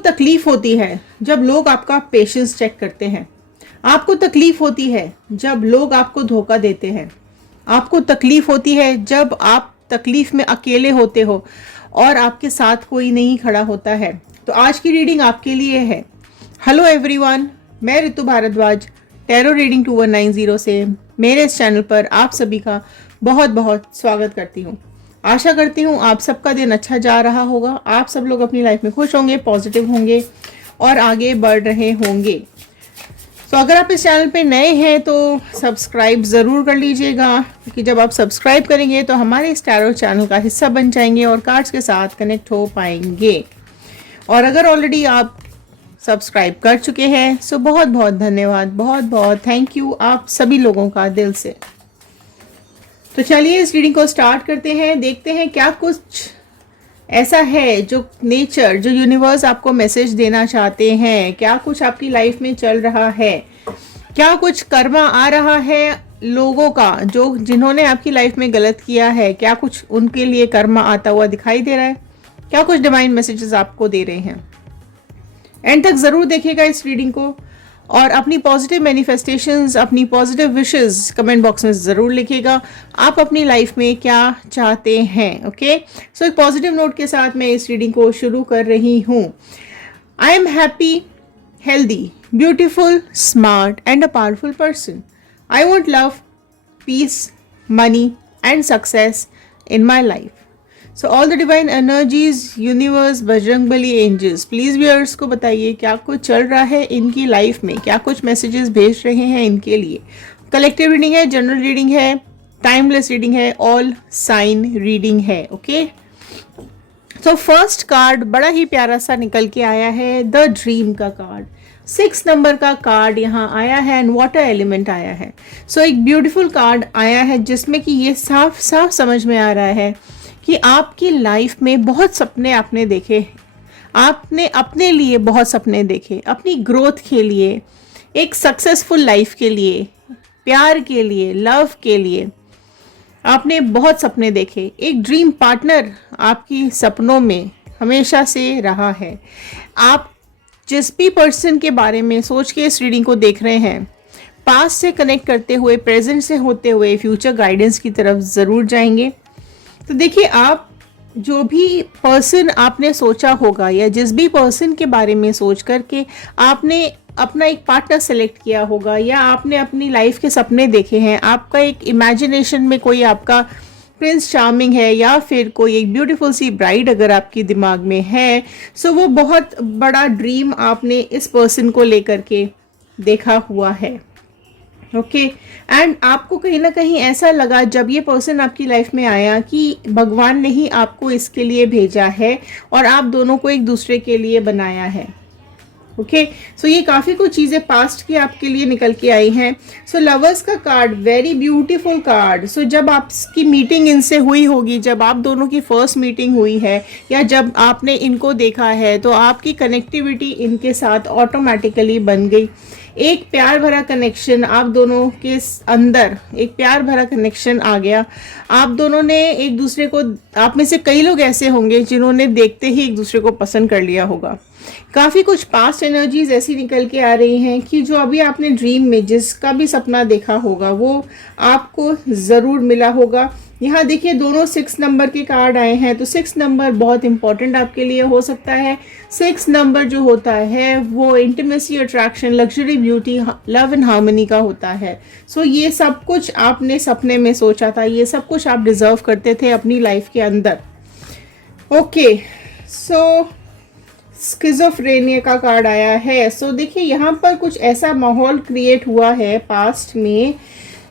तकलीफ होती है जब लोग आपका पेशेंस चेक करते हैं। आपको तकलीफ होती है जब लोग आपको धोखा देते हैं। आपको तकलीफ होती है जब आप तकलीफ में अकेले होते हो और आपके साथ कोई नहीं खड़ा होता है। तो आज की रीडिंग आपके लिए है। हेलो एवरीवन, मैं ऋतु भारद्वाज टैरो रीडिंग 2190 से मेरे इस चैनल पर आप सभी का बहुत बहुत स्वागत करती हूँ। आशा करती हूँ आप सबका दिन अच्छा जा रहा होगा। आप सब लोग अपनी लाइफ में खुश होंगे, पॉजिटिव होंगे और आगे बढ़ रहे होंगे। तो अगर आप इस चैनल पे नए हैं तो सब्सक्राइब ज़रूर कर लीजिएगा, क्योंकि जब आप सब्सक्राइब करेंगे तो हमारे इस टैरो चैनल का हिस्सा बन जाएंगे और कार्ड्स के साथ कनेक्ट हो पाएंगे। और अगर ऑलरेडी आप सब्सक्राइब कर चुके हैं तो बहुत बहुत धन्यवाद, बहुत बहुत थैंक यू आप सभी लोगों का दिल से। तो चलिए इस रीडिंग को स्टार्ट करते हैं। देखते हैं क्या कुछ ऐसा है जो नेचर, जो यूनिवर्स आपको मैसेज देना चाहते हैं। क्या कुछ आपकी लाइफ में चल रहा है, क्या कुछ कर्मा आ रहा है लोगों का जो जिन्होंने आपकी लाइफ में गलत किया है। क्या कुछ उनके लिए कर्मा आता हुआ दिखाई दे रहा है, क्या कुछ डिवाइन मैसेजेस आपको दे रहे हैं। एंड तक ज़रूर देखिएगा इस रीडिंग को और अपनी पॉजिटिव मैनिफेस्टेशंस, अपनी पॉजिटिव विशेस कमेंट बॉक्स में ज़रूर लिखिएगा। आप अपनी लाइफ में क्या चाहते हैं। ओके, सो एक पॉजिटिव नोट के साथ मैं इस रीडिंग को शुरू कर रही हूँ। I am happy, healthy, beautiful, smart and a powerful person. I want love, peace, money and success in my life. So all the divine energies, universe, Bajrangbali, angels, please viewers को बताइए क्या कुछ चल रहा है इनकी लाइफ में, क्या कुछ मैसेजेस भेज रहे हैं इनके लिए। कलेक्टिव रीडिंग है, जनरल रीडिंग है, टाइमलेस रीडिंग है, ऑल साइन रीडिंग है। ओके, तो फर्स्ट कार्ड बड़ा ही प्यारा सा निकल के आया है, द ड्रीम का कार्ड। 6 नंबर का कार्ड यहाँ आया है एंड वाटर एलिमेंट आया है। सो एक ब्यूटीफुल कार्ड आया है जिसमें कि ये साफ साफ समझ में आ रहा है कि आपकी लाइफ में बहुत सपने आपने देखे, आपने अपने लिए बहुत सपने देखे, अपनी ग्रोथ के लिए, एक सक्सेसफुल लाइफ के लिए, प्यार के लिए, लव के लिए आपने बहुत सपने देखे। एक ड्रीम पार्टनर आपकी सपनों में हमेशा से रहा है। आप जिस भी पर्सन के बारे में सोच के इस रीडिंग को देख रहे हैं, पास्ट से कनेक्ट करते हुए, प्रेजेंट से होते हुए फ्यूचर गाइडेंस की तरफ ज़रूर जाएंगे। तो देखिए, आप जो भी पर्सन आपने सोचा होगा या जिस भी पर्सन के बारे में सोच करके आपने अपना एक पार्टनर सेलेक्ट किया होगा या आपने अपनी लाइफ के सपने देखे हैं, आपका एक इमेजिनेशन में कोई आपका प्रिंस चार्मिंग है या फिर कोई एक ब्यूटीफुल सी ब्राइड अगर आपके दिमाग में है, सो वो बहुत बड़ा ड्रीम आपने इस पर्सन को लेकर के देखा हुआ है। ओके, एंड आपको कहीं ना कहीं ऐसा लगा जब ये पर्सन आपकी लाइफ में आया कि भगवान ने ही आपको इसके लिए भेजा है और आप दोनों को एक दूसरे के लिए बनाया है। ओके, सो ये काफ़ी कुछ चीज़ें पास्ट की आपके लिए निकल के आई हैं। सो लवर्स का कार्ड, वेरी ब्यूटीफुल कार्ड। सो जब आपकी मीटिंग इनसे हुई होगी, जब आप दोनों की फर्स्ट मीटिंग हुई है या जब आपने इनको देखा है, तो आपकी कनेक्टिविटी इनके साथ ऑटोमेटिकली बन गई। एक प्यार भरा कनेक्शन आप दोनों के अंदर, एक प्यार भरा कनेक्शन आ गया। आप दोनों ने एक दूसरे को, आप में से कई लोग ऐसे होंगे जिन्होंने देखते ही एक दूसरे को पसंद कर लिया होगा। काफ़ी कुछ पास्ट एनर्जीज ऐसी निकल के आ रही हैं कि जो अभी आपने ड्रीम में जिसका भी सपना देखा होगा वो आपको ज़रूर मिला होगा। यहाँ देखिए दोनों 6 नंबर के कार्ड आए हैं, तो 6 नंबर बहुत इंपॉर्टेंट आपके लिए हो सकता है। 6 नंबर जो होता है वो intimacy, attraction, luxury, beauty, love and harmony का होता है। सो ये सब कुछ आपने सपने में सोचा था, ये सब कुछ आप डिजर्व करते थे अपनी लाइफ के अंदर। ओके, सो स्किज़ोफ्रेनिया का कार्ड आया है। सो देखिए यहाँ पर कुछ ऐसा माहौल क्रिएट हुआ है पास्ट में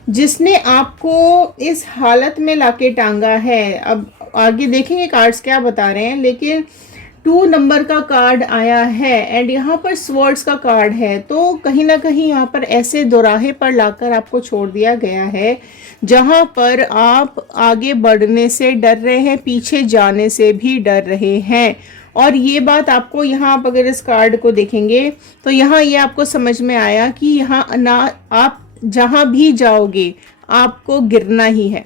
जिसने आपको इस हालत में लाके टांगा है। अब आगे देखेंगे कार्ड्स क्या बता रहे हैं, लेकिन 2 नंबर का कार्ड आया है एंड यहाँ पर स्वर्ड्स का कार्ड है। तो कहीं ना कहीं यहाँ पर ऐसे दोराहे पर लाकर आपको छोड़ दिया गया है जहाँ पर आप आगे बढ़ने से डर रहे हैं, पीछे जाने से भी डर रहे हैं। और ये बात आपको यहाँ आप अगर इस कार्ड को देखेंगे तो यहाँ ये आपको समझ में आया कि यहाँ ना आप जहाँ भी जाओगे आपको गिरना ही है।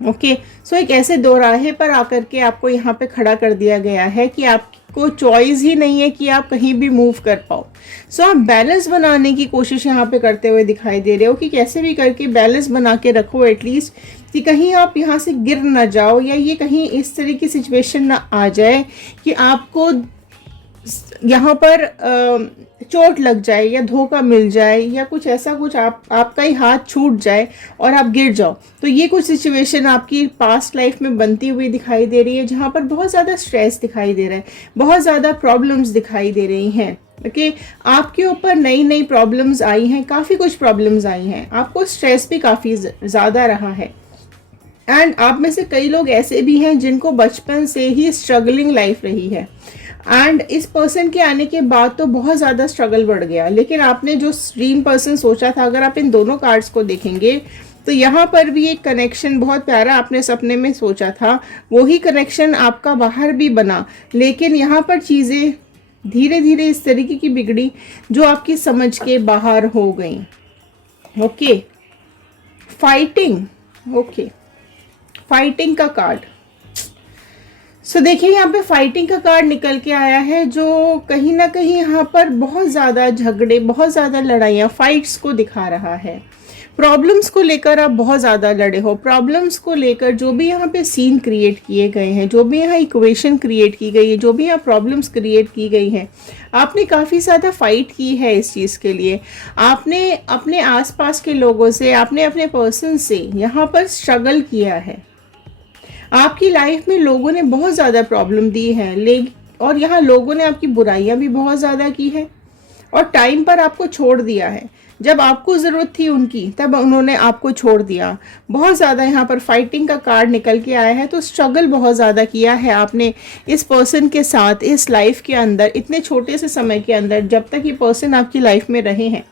ओके, सो एक ऐसे दोराहे पर आकर के आपको यहाँ पे खड़ा कर दिया गया है कि आपको चॉइस ही नहीं है कि आप कहीं भी मूव कर पाओ। सो आप बैलेंस बनाने की कोशिश यहाँ पे करते हुए दिखाई दे रहे हो कि कैसे भी करके बैलेंस बना के रखो एटलीस्ट, कि कहीं आप यहाँ से गिर ना जाओ या ये कहीं इस तरह की सिचुएशन ना आ जाए कि आपको यहाँ पर चोट लग जाए या धोखा मिल जाए या कुछ ऐसा, कुछ आपका ही हाथ छूट जाए और आप गिर जाओ। तो ये कुछ सिचुएशन आपकी पास्ट लाइफ में बनती हुई दिखाई दे रही है, जहाँ पर बहुत ज़्यादा स्ट्रेस दिखाई दे रहा है, बहुत ज़्यादा प्रॉब्लम्स दिखाई दे रही हैं। ओके, आपके ऊपर नई नई प्रॉब्लम्स आई हैं, काफ़ी कुछ प्रॉब्लम्स आई हैं, आपको स्ट्रेस भी काफ़ी ज़्यादा रहा है। एंड आप में से कई लोग ऐसे भी हैं जिनको बचपन से ही स्ट्रगलिंग लाइफ रही है, एंड इस पर्सन के आने के बाद तो बहुत ज़्यादा स्ट्रगल बढ़ गया। लेकिन आपने जो ड्रीम पर्सन सोचा था, अगर आप इन दोनों कार्ड्स को देखेंगे तो यहाँ पर भी एक कनेक्शन बहुत प्यारा आपने सपने में सोचा था, वही कनेक्शन आपका बाहर भी बना। लेकिन यहाँ पर चीज़ें धीरे धीरे इस तरीके की बिगड़ी जो आपकी समझ के बाहर हो गई। Okay, fighting. ओके, फाइटिंग का कार्ड। सो देखिए यहाँ पे फाइटिंग का कार्ड निकल के आया है, जो कहीं ना कहीं यहाँ पर बहुत ज़्यादा झगड़े, बहुत ज़्यादा लड़ाइयाँ, फाइट्स को दिखा रहा है। प्रॉब्लम्स को लेकर आप बहुत ज़्यादा लड़े हो, प्रॉब्लम्स को लेकर जो भी यहाँ पे सीन क्रिएट किए गए हैं, जो भी यहाँ इक्वेशन क्रिएट की गई है, जो भी यहाँ प्रॉब्लम्स क्रिएट की गई हैं, आपने काफ़ी ज़्यादा फाइट की है इस चीज़ के लिए। आपने अपने आसपास के लोगों से, आपने अपने पर्सन से यहाँ पर स्ट्रगल किया है। आपकी लाइफ में लोगों ने बहुत ज़्यादा प्रॉब्लम दी है, और यहाँ लोगों ने आपकी बुराइयाँ भी बहुत ज़्यादा की है और टाइम पर आपको छोड़ दिया है। जब आपको ज़रूरत थी उनकी, तब उन्होंने आपको छोड़ दिया। बहुत ज़्यादा यहाँ पर फाइटिंग का कार्ड निकल के आया है, तो स्ट्रगल बहुत ज़्यादा किया है आपने इस पर्सन के साथ, इस लाइफ के अंदर, इतने छोटे से समय के अंदर, जब तक ये पर्सन आपकी लाइफ में रहे हैं,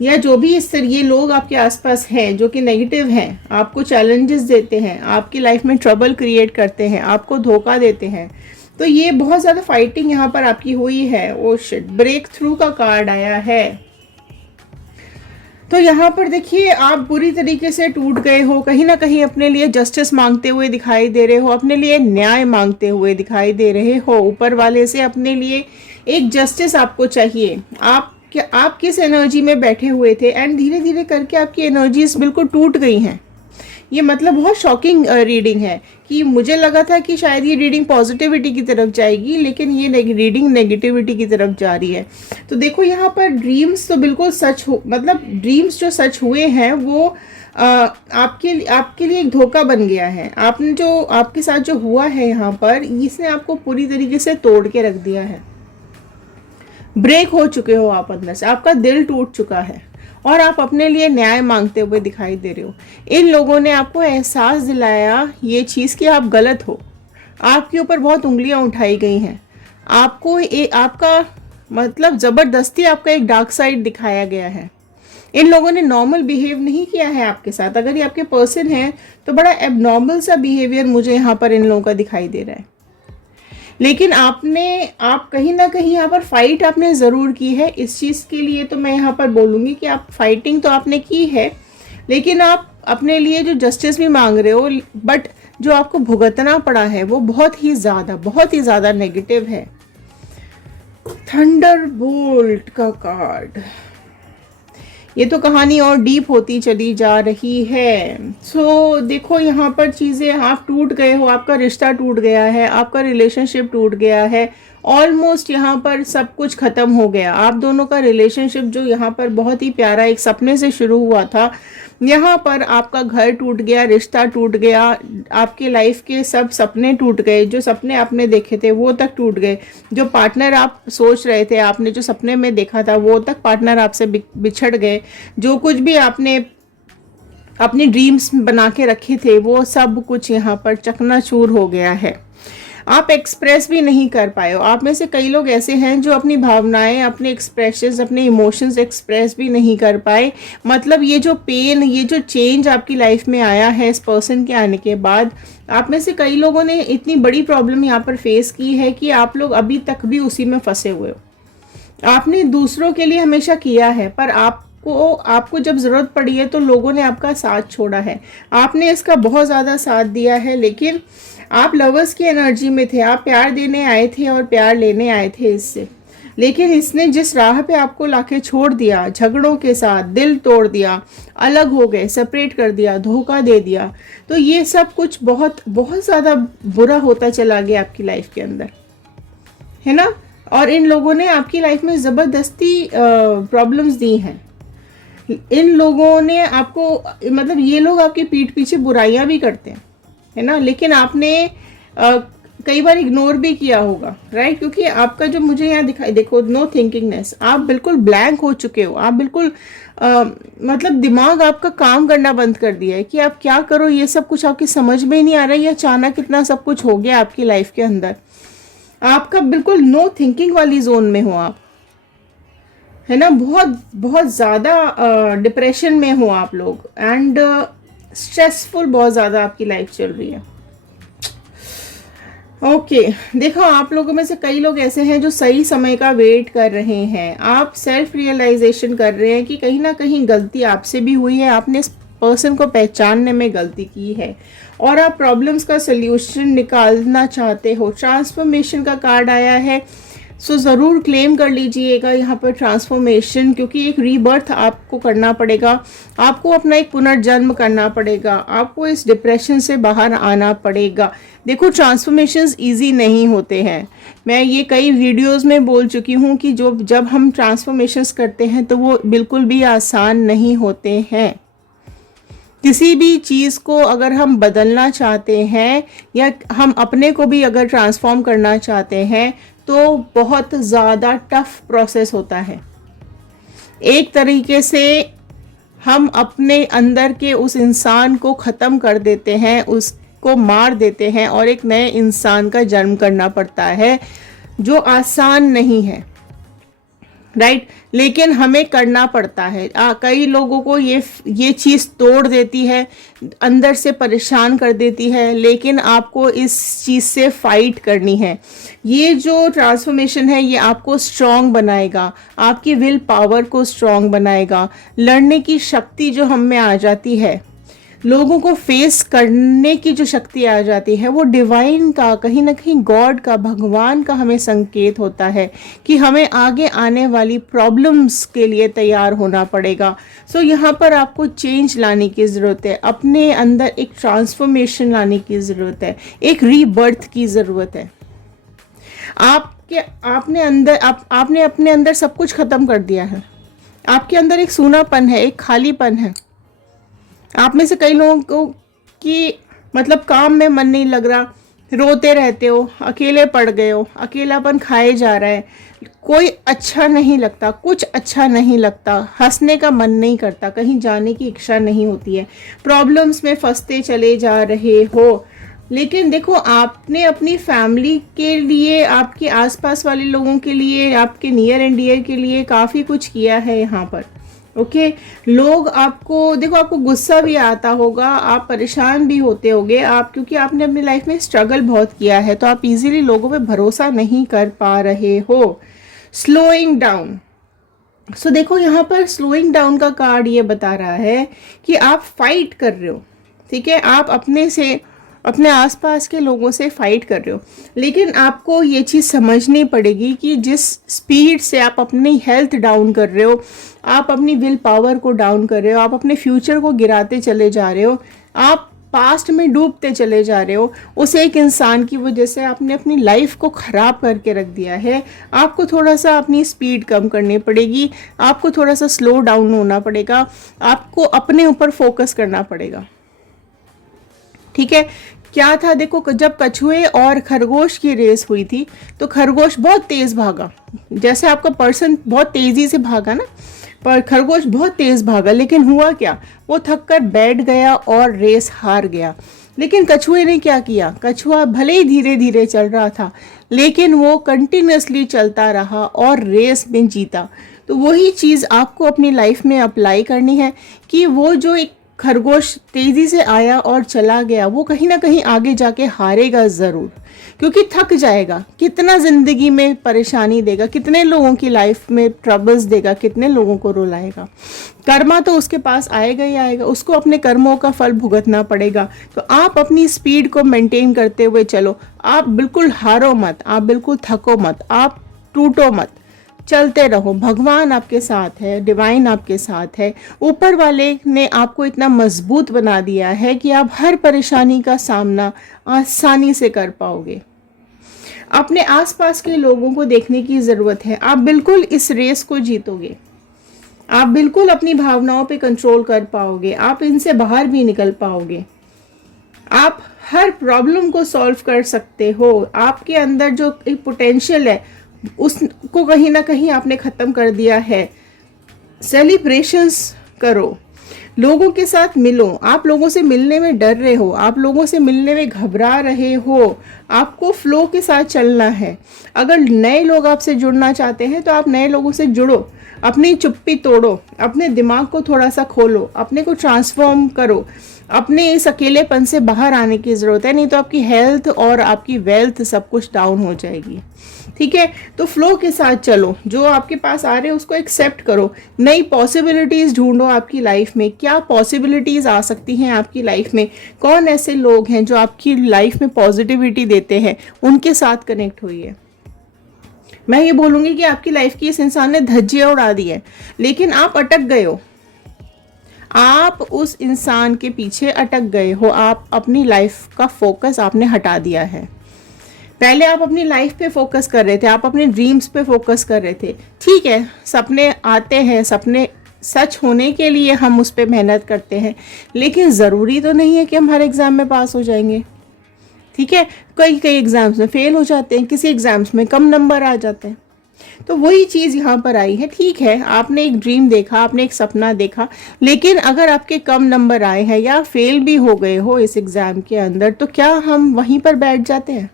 या जो भी इस तरह ये लोग आपके आसपास हैं जो कि नेगेटिव हैं, आपको चैलेंजेस देते हैं, आपकी लाइफ में ट्रबल क्रिएट करते हैं, आपको धोखा देते हैं। तो ये बहुत ज़्यादा फाइटिंग यहाँ पर आपकी हुई है। ओ शिट, ब्रेक थ्रू का कार्ड आया है। तो यहाँ पर देखिए आप बुरी तरीके से टूट गए हो, कहीं ना कहीं अपने लिए जस्टिस मांगते हुए दिखाई दे रहे हो, अपने लिए न्याय मांगते हुए दिखाई दे रहे हो ऊपर वाले से। अपने लिए एक जस्टिस आपको चाहिए। आप किस एनर्जी में बैठे हुए थे, एंड धीरे धीरे करके आपकी एनर्जीज बिल्कुल टूट गई हैं। ये मतलब बहुत शॉकिंग रीडिंग है कि मुझे लगा था कि शायद ये रीडिंग पॉजिटिविटी की तरफ जाएगी, लेकिन ये रीडिंग नेगेटिविटी की तरफ जा रही है। तो देखो यहाँ पर ड्रीम्स तो बिल्कुल सच हो, मतलब ड्रीम्स जो सच हुए हैं वो आपके लिए एक धोखा बन गया है। आपने जो आपके साथ जो हुआ है यहाँ पर, इसने आपको पूरी तरीके से तोड़ के रख दिया है। ब्रेक हो चुके हो आप अंदर से, आपका दिल टूट चुका है और आप अपने लिए न्याय मांगते हुए दिखाई दे रहे हो। इन लोगों ने आपको एहसास दिलाया ये चीज़ कि आप गलत हो, आपके ऊपर बहुत उंगलियां उठाई गई हैं, आपको आपका मतलब ज़बरदस्ती आपका एक डार्क साइड दिखाया गया है। इन लोगों ने नॉर्मल बिहेव नहीं किया है आपके साथ। अगर ये आपके पर्सन है तो बड़ा एबनॉर्मल सा बिहेवियर मुझे यहाँ पर इन लोगों का दिखाई दे रहा है। लेकिन आप कहीं ना कहीं यहाँ पर फाइट आपने ज़रूर की है। इस चीज़ के लिए तो मैं यहाँ पर बोलूँगी कि आप फाइटिंग तो आपने की है, लेकिन आप अपने लिए जो जस्टिस भी मांग रहे हो, बट जो आपको भुगतना पड़ा है वो बहुत ही ज़्यादा नेगेटिव है। थंडरबोल्ट का कार्ड, ये तो कहानी और डीप होती चली जा रही है। सो देखो यहाँ पर चीज़ें, आप टूट गए हो, आपका रिश्ता टूट गया है, आपका रिलेशनशिप टूट गया है, ऑलमोस्ट यहाँ पर सब कुछ ख़त्म हो गया। आप दोनों का रिलेशनशिप जो यहाँ पर बहुत ही प्यारा एक सपने से शुरू हुआ था, यहाँ पर आपका घर टूट गया, रिश्ता टूट गया, आपके लाइफ के सब सपने टूट गए। जो सपने आपने देखे थे वो तक टूट गए, जो पार्टनर आप सोच रहे थे, आपने जो सपने में देखा था वो तक पार्टनर आपसे बिछड़ गए। जो कुछ भी आपने अपनी ड्रीम्स बना के रखे थे वो सब कुछ यहाँ पर चकनाचूर हो गया है। आप एक्सप्रेस भी नहीं कर पाए हो। आप में से कई लोग ऐसे हैं जो अपनी भावनाएं, अपने एक्सप्रेशंस, अपने इमोशंस एक्सप्रेस भी नहीं कर पाए। मतलब ये जो पेन, ये जो चेंज आपकी लाइफ में आया है इस पर्सन के आने के बाद, आप में से कई लोगों ने इतनी बड़ी प्रॉब्लम यहाँ पर फेस की है कि आप लोग अभी तक भी उसी में फंसे हुए हो। आपने दूसरों के लिए हमेशा किया है, पर आप आपको जब ज़रूरत पड़ी है तो लोगों ने आपका साथ छोड़ा है, आपने इसका बहुत ज़्यादा साथ दिया है, लेकिन आप लवर्स की एनर्जी में थे, आप प्यार देने आए थे और प्यार लेने आए थे इससे, लेकिन इसने जिस राह पे आपको लाके छोड़ दिया, झगड़ों के साथ दिल तोड़ दिया, अलग हो गए, सेपरेट कर दिया, धोखा दे दिया, तो ये सब कुछ बहुत बहुत ज़्यादा बुरा होता चला गया आपकी लाइफ के अंदर, है ना। और इन लोगों ने आपकी लाइफ में ज़बरदस्ती प्रॉब्लम्स दी हैं। इन लोगों ने आपको, मतलब ये लोग आपके पीठ पीछे बुराइयां भी करते हैं, है ना, लेकिन आपने कई बार इग्नोर भी किया होगा, राइट, क्योंकि आपका जो मुझे यहाँ दिखाई, देखो, नो थिंकिंगनेस, आप बिल्कुल ब्लैंक हो चुके हो, आप बिल्कुल मतलब दिमाग आपका काम करना बंद कर दिया है कि आप क्या करो, ये सब कुछ आपकी समझ में ही नहीं आ रहा है, या अचानक इतना सब कुछ हो गया आपकी लाइफ के अंदर, आपका बिल्कुल नो थिंकिंग वाली जोन में हो आप, है ना, बहुत बहुत ज़्यादा डिप्रेशन में हो आप लोग, एंड स्ट्रेसफुल बहुत ज़्यादा आपकी लाइफ चल रही है। ओके, देखो, आप लोगों में से कई लोग ऐसे हैं जो सही समय का वेट कर रहे हैं, आप सेल्फ रियलाइजेशन कर रहे हैं कि कहीं ना कहीं गलती आपसे भी हुई है, आपने इस पर्सन को पहचानने में गलती की है, और आप प्रॉब्लम्स का सल्यूशन निकालना चाहते हो। ट्रांसफॉर्मेशन का कार्ड आया है, सो ज़रूर क्लेम कर लीजिएगा यहाँ पर ट्रांसफॉर्मेशन, क्योंकि एक रीबर्थ आपको करना पड़ेगा, आपको अपना एक पुनर्जन्म करना पड़ेगा, आपको इस डिप्रेशन से बाहर आना पड़ेगा। देखो, ट्रांसफॉर्मेशंस इजी नहीं होते हैं, मैं ये कई वीडियोस में बोल चुकी हूँ कि जब हम ट्रांसफॉर्मेशंस करते हैं तो वो बिल्कुल भी आसान नहीं होते हैं। किसी भी चीज़ को अगर हम बदलना चाहते हैं, या हम अपने को भी अगर ट्रांसफॉर्म करना चाहते हैं, तो बहुत ज़्यादा टफ प्रोसेस होता है। एक तरीके से हम अपने अंदर के उस इंसान को ख़त्म कर देते हैं, उसको मार देते हैं, और एक नए इंसान का जन्म करना पड़ता है, जो आसान नहीं है, राइट, लेकिन हमें करना पड़ता है। कई लोगों को ये चीज़ तोड़ देती है, अंदर से परेशान कर देती है, लेकिन आपको इस चीज़ से फाइट करनी है। ये जो ट्रांसफॉर्मेशन है, ये आपको स्ट्रॉन्ग बनाएगा, आपकी विल पावर को स्ट्रॉन्ग बनाएगा, लड़ने की शक्ति जो हम में आ जाती है, लोगों को फेस करने की जो शक्ति आ जाती है, वो डिवाइन का, कहीं ना कहीं गॉड का, भगवान का हमें संकेत होता है कि हमें आगे आने वाली प्रॉब्लम्स के लिए तैयार होना पड़ेगा। सो यहाँ पर आपको चेंज लाने की ज़रूरत है, अपने अंदर एक ट्रांसफॉर्मेशन लाने की ज़रूरत है, एक रीबर्थ की ज़रूरत है। आपने अपने अंदर सब कुछ ख़त्म कर दिया है, आपके अंदर एक सूनापन है, एक खालीपन है। आप में से कई लोगों को कि मतलब काम में मन नहीं लग रहा, रोते रहते हो, अकेले पड़ गए हो, अकेलापन खाए जा रहा है, कोई अच्छा नहीं लगता, कुछ अच्छा नहीं लगता, हंसने का मन नहीं करता, कहीं जाने की इच्छा नहीं होती है, प्रॉब्लम्स में फंसते चले जा रहे हो। लेकिन देखो, आपने अपनी फैमिली के लिए, आपके आसपास वाले लोगों के लिए, आपके नियर एंड डियर के लिए काफ़ी कुछ किया है यहाँ पर। ओके, लोग आपको, देखो, आपको गुस्सा भी आता होगा, आप परेशान भी होते होगे, आप, क्योंकि आपने अपनी लाइफ में स्ट्रगल बहुत किया है, तो आप इजीली लोगों पे भरोसा नहीं कर पा रहे हो। स्लोइंग डाउन, सो देखो, यहाँ पर स्लोइंग डाउन का कार्ड ये बता रहा है कि आप फाइट कर रहे हो, ठीक है, आप अपने आसपास के लोगों से फाइट कर रहे हो, लेकिन आपको ये चीज़ समझनी पड़ेगी कि जिस स्पीड से आप अपनी हेल्थ डाउन कर रहे हो, आप अपनी विल पावर को डाउन कर रहे हो, आप अपने फ्यूचर को गिराते चले जा रहे हो, आप पास्ट में डूबते चले जा रहे हो, उस एक इंसान की वजह से आपने अपनी लाइफ को ख़राब करके रख दिया है। आपको थोड़ा सा अपनी स्पीड कम करनी पड़ेगी, आपको थोड़ा सा स्लो डाउन होना पड़ेगा, आपको अपने ऊपर फोकस करना पड़ेगा, ठीक है। क्या था, देखो, जब कछुए और खरगोश की रेस हुई थी, तो खरगोश बहुत तेज़ भागा, जैसे आपका पर्सन बहुत तेज़ी से भागा ना, पर खरगोश बहुत तेज़ भागा, लेकिन हुआ क्या, वो थक कर बैठ गया और रेस हार गया। लेकिन कछुए ने क्या किया, कछुआ भले ही धीरे धीरे चल रहा था, लेकिन वो कंटिन्यूसली चलता रहा और रेस में जीता। तो वही चीज़ आपको अपनी लाइफ में अप्लाई करनी है कि वो जो एक खरगोश तेजी से आया और चला गया, वो कहीं ना कहीं आगे जाके हारेगा ज़रूर, क्योंकि थक जाएगा। कितना ज़िंदगी में परेशानी देगा, कितने लोगों की लाइफ में ट्रबल्स देगा, कितने लोगों को रुलाएगा। कर्मा तो उसके पास आएगा ही आएगा, उसको अपने कर्मों का फल भुगतना पड़ेगा। तो आप अपनी स्पीड को मेंटेन करते हुए चलो। आप बिल्कुल हारो मत, आप बिल्कुल थको मत, आप टूटो मत, चलते रहो। भगवान आपके साथ है, डिवाइन आपके साथ है। ऊपर वाले ने आपको इतना मजबूत बना दिया है कि आप हर परेशानी का सामना आसानी से कर पाओगे। अपने आसपास के लोगों को देखने की ज़रूरत है। आप बिल्कुल इस रेस को जीतोगे। आप बिल्कुल अपनी भावनाओं पे कंट्रोल कर पाओगे। आप इनसे बाहर भी निकल पाओगे। आप हर प्रॉब्लम को सॉल्व कर सकते हो। आपके अंदर जो एक पोटेंशियल है उसको कहीं ना कहीं आपने ख़त्म कर दिया है। सेलिब्रेशंस करो, लोगों के साथ मिलो। आप लोगों से मिलने में डर रहे हो, आप लोगों से मिलने में घबरा रहे हो, आपको फ्लो के साथ चलना है। अगर नए लोग आपसे जुड़ना चाहते हैं तो आप नए लोगों से जुड़ो, अपनी चुप्पी तोड़ो, अपने दिमाग को थोड़ा सा खोलो, अपने को ट्रांसफॉर्म करो। अपने इस अकेलेपन से बाहर आने की ज़रूरत है, नहीं तो आपकी हेल्थ और आपकी वेल्थ सब कुछ डाउन हो जाएगी। ठीक है, तो फ्लो के साथ चलो। जो आपके पास आ रहे हैं उसको एक्सेप्ट करो। नई पॉसिबिलिटीज़ ढूंढो आपकी लाइफ में। क्या पॉसिबिलिटीज़ आ सकती हैं आपकी लाइफ में? कौन ऐसे लोग हैं जो आपकी लाइफ में पॉजिटिविटी देते हैं? उनके साथ कनेक्ट होइए। मैं ये बोलूँगी कि आपकी लाइफ की इस इंसान ने धज्जियाँ उड़ा दी है, लेकिन आप अटक गए हो। आप उस इंसान के पीछे अटक गए हो। आप अपनी लाइफ का फोकस आपने हटा दिया है। पहले आप अपनी लाइफ पे फोकस कर रहे थे, आप अपने ड्रीम्स पे फोकस कर रहे थे। ठीक है, सपने आते हैं, सपने सच होने के लिए हम उस पर मेहनत करते हैं, लेकिन ज़रूरी तो नहीं है कि हम हर एग्ज़ाम में पास हो जाएंगे। ठीक है, कई एग्ज़ाम्स में फेल हो जाते हैं, किसी एग्ज़ाम्स में कम नंबर आ जाते हैं। तो वही चीज़ यहाँ पर आई है। ठीक है, आपने एक ड्रीम देखा, आपने एक सपना देखा, लेकिन अगर आपके कम नंबर आए हैं या फेल भी हो गए हो इस एग्ज़ाम के अंदर, तो क्या हम वहीं पर बैठ जाते हैं?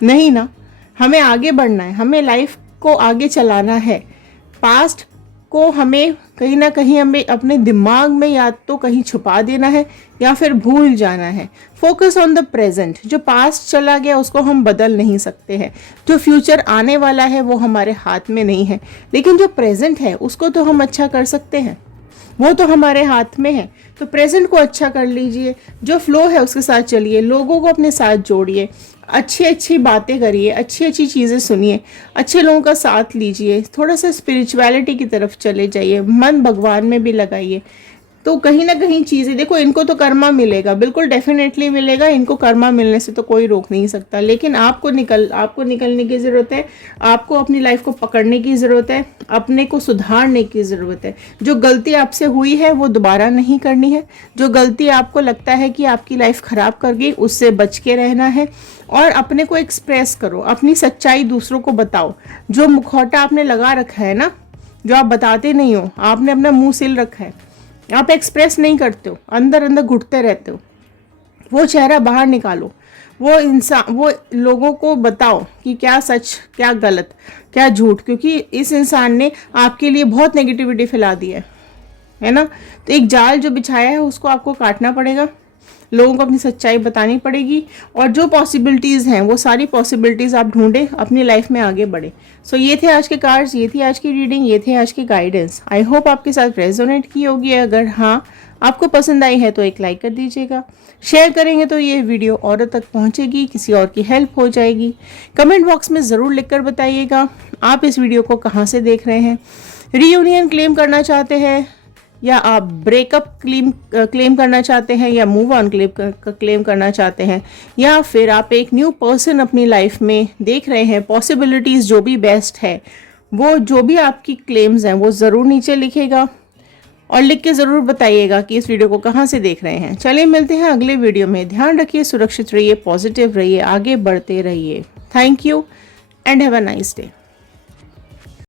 नहीं ना, हमें आगे बढ़ना है, हमें लाइफ को आगे चलाना है। पास्ट को हमें कहीं ना कहीं हमें अपने दिमाग में या तो कहीं छुपा देना है या फिर भूल जाना है। Focus on the present. जो पास्ट चला गया उसको हम बदल नहीं सकते हैं, जो फ्यूचर आने वाला है वो हमारे हाथ में नहीं है, लेकिन जो प्रेजेंट है उसको तो हम अच्छा कर सकते हैं, वो तो हमारे हाथ में है। तो प्रेजेंट को अच्छा कर लीजिए, जो फ्लो है उसके साथ चलिए, लोगों को अपने साथ जोड़िए, अच्छी अच्छी बातें करिए, अच्छी अच्छी चीज़ें सुनिए, अच्छे लोगों का साथ लीजिए, थोड़ा सा स्पिरिचुअलिटी की तरफ चले जाइए, मन भगवान में भी लगाइए। तो कहीं ना कहीं चीज़ें देखो, इनको तो कर्मा मिलेगा, बिल्कुल डेफिनेटली मिलेगा, इनको कर्मा मिलने से तो कोई रोक नहीं सकता। लेकिन आपको निकलने की ज़रूरत है, आपको अपनी लाइफ को पकड़ने की ज़रूरत है, अपने को सुधारने की ज़रूरत है। जो गलती आपसे हुई है वो दोबारा नहीं करनी है। जो गलती आपको लगता है कि आपकी लाइफ ख़राब कर गई, उससे बच के रहना है और अपने को एक्सप्रेस करो, अपनी सच्चाई दूसरों को बताओ। जो मुखौटा आपने लगा रखा है ना, जो आप बताते नहीं हो, आपने अपना मुंह सिल रखा है, आप एक्सप्रेस नहीं करते हो, अंदर अंदर घुटते रहते हो, वो चेहरा बाहर निकालो। वो लोगों को बताओ कि क्या सच, क्या गलत, क्या झूठ, क्योंकि इस इंसान ने आपके लिए बहुत नेगेटिविटी फैला दी है ना। तो एक जाल जो बिछाया है उसको आपको काटना पड़ेगा, लोगों को अपनी सच्चाई बतानी पड़ेगी, और जो पॉसिबिलिटीज़ हैं वो सारी पॉसिबिलिटीज़ आप ढूंढें, अपनी लाइफ में आगे बढ़े। सो ये थे आज के कार्ड्स, ये थी आज की रीडिंग, ये थे आज की गाइडेंस। आई होप आपके साथ रेजोनेट की होगी। अगर हाँ आपको पसंद आई है तो एक लाइक कर दीजिएगा, शेयर करेंगे तो ये वीडियो औरों तक पहुंचेगी, किसी और की हेल्प हो जाएगी। कमेंट बॉक्स में ज़रूर लिखकर बताइएगा आप इस वीडियो को कहाँ से देख रहे हैं। रीयूनियन क्लेम करना चाहते हैं, या आप ब्रेकअप क्लेम करना चाहते हैं, या मूव ऑन क्लेम करना चाहते हैं, या फिर आप एक न्यू पर्सन अपनी लाइफ में देख रहे हैं, पॉसिबिलिटीज़ जो भी बेस्ट है, वो जो भी आपकी क्लेम्स हैं वो ज़रूर नीचे लिखेगा और लिख के ज़रूर बताइएगा कि इस वीडियो को कहाँ से देख रहे हैं। चलिए मिलते हैं अगले वीडियो में। ध्यान रखिए, सुरक्षित रहिए, पॉजिटिव रहिए, आगे बढ़ते रहिए। Thank you and have a nice day.